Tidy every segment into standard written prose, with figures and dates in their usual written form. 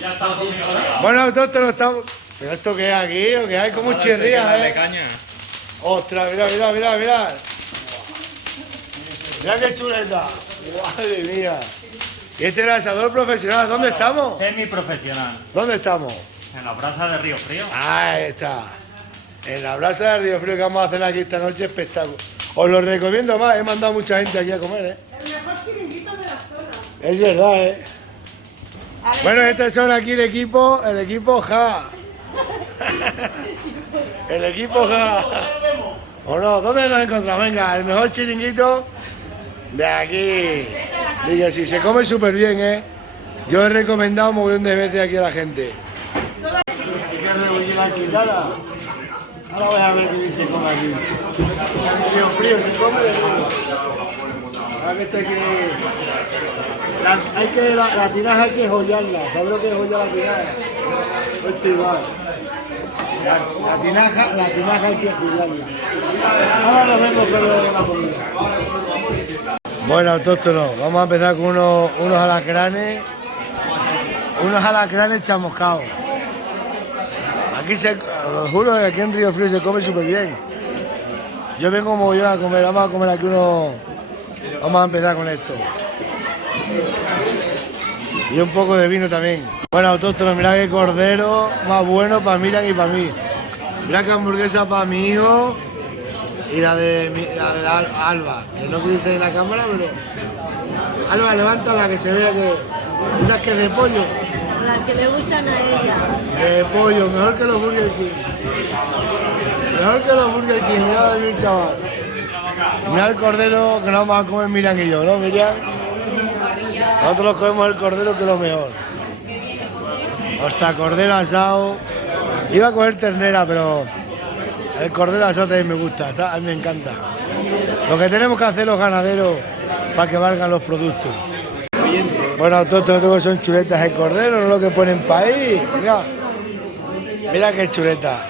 Ya estamos conmigo. Bueno, autóctono, estamos... ¿Pero esto qué es aquí? ¿O qué hay? ¿Cómo chirría, Dale caña. ¡Ostras, mira, mira, mira, mira! ¡Mira qué chuleta! ¡Madre mía! Y este era el asador profesional. ¿Dónde estamos? Semiprofesional. ¿Dónde estamos? En la brasa de Río Frío. Ahí está. En la brasa de Río Frío que vamos a hacer aquí esta noche, espectáculo. Os lo recomiendo más, he mandado mucha gente aquí a comer, ¿eh? El mejor chiringuito de la zona. Es verdad, ¿eh? Bueno, estos son aquí el equipo Ja. El equipo Ja. ¿O no? ¿Dónde nos encontramos? Venga, el mejor chiringuito de aquí. Diga, sí, se come súper bien, ¿eh? Yo he recomendado un montón de veces aquí a la gente. Hay que revolver la guitarra. Ahora voy a ver qué bien se come aquí. El Río Frío se come de nuevo. Ahora que esto hay que... La tinaja hay que joyarla. ¿Sabes lo que es joyar la tinaja? Esto igual. La tinaja hay que joyarla. Ahora nos vemos con la comida. Bueno, autóctonos, vamos a empezar con unos alacranes. Unos alacranes chamuscados. Aquí lo juro que aquí en Río Frío se come súper bien. Yo vengo como yo a comer, vamos a comer aquí unos... Vamos a empezar con esto. Y un poco de vino también. Bueno, autóctonos, mirad qué cordero más bueno para Miriam y para mí. Mirad qué hamburguesa para mi hijo y la de Alba. Que no quise en la cámara, pero... Alba, levántala que se vea que... Esas que es de pollo. Las que le gustan a ella. De pollo, mejor que los Burger King. Mejor que los Burger King, mira de mi chaval. Mira el cordero que nos vamos a comer Miriam y yo, ¿no, Miriam? Nosotros comemos el cordero que es lo mejor. Hasta cordero asado. Iba a coger ternera, pero el cordero asado también me gusta, a mí me encanta. Lo que tenemos que hacer los ganaderos para que valgan los productos. Bueno, todos tengo que son chuletas de cordero, no lo que ponen para ahí. Mira, mira qué chuleta,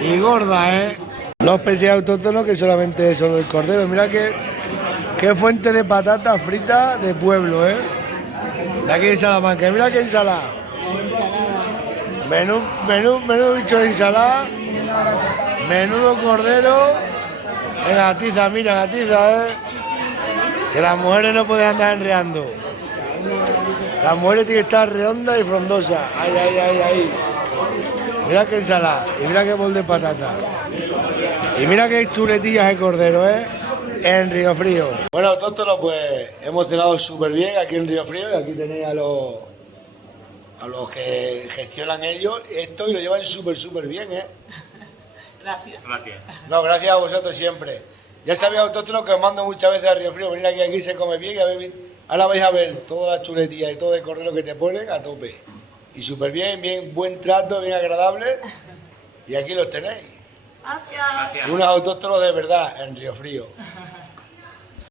Y gorda, No os penséis autóctonos que solamente es solo el cordero. Mira qué fuente de patatas fritas de pueblo, De aquí de Salamanca. Mira qué ensalada. Menú bicho de ensalada. Menudo cordero. Venga, gatiza, mira, gatiza, Que las mujeres no pueden andar enreando. Las mujeres tienen que estar redondas y frondosas. Ahí. Mira qué ensalada. Y mira qué bol de patata. Y mira qué chuletillas de cordero, En Río Frío. Bueno, autóctonos, pues hemos cenado súper bien aquí en Río Frío. Y aquí tenéis a los que gestionan ellos esto y lo llevan súper bien, Gracias. No, gracias a vosotros siempre. Ya sabéis, autóctonos, que os mando muchas veces a Río Frío. Venir aquí se come bien y ahora vais a ver todas las chuletillas y todo de cordero que te ponen a tope. Y súper bien, buen trato, bien agradable. Y aquí los tenéis. Gracias. Unos autóctonos de verdad en Río Frío.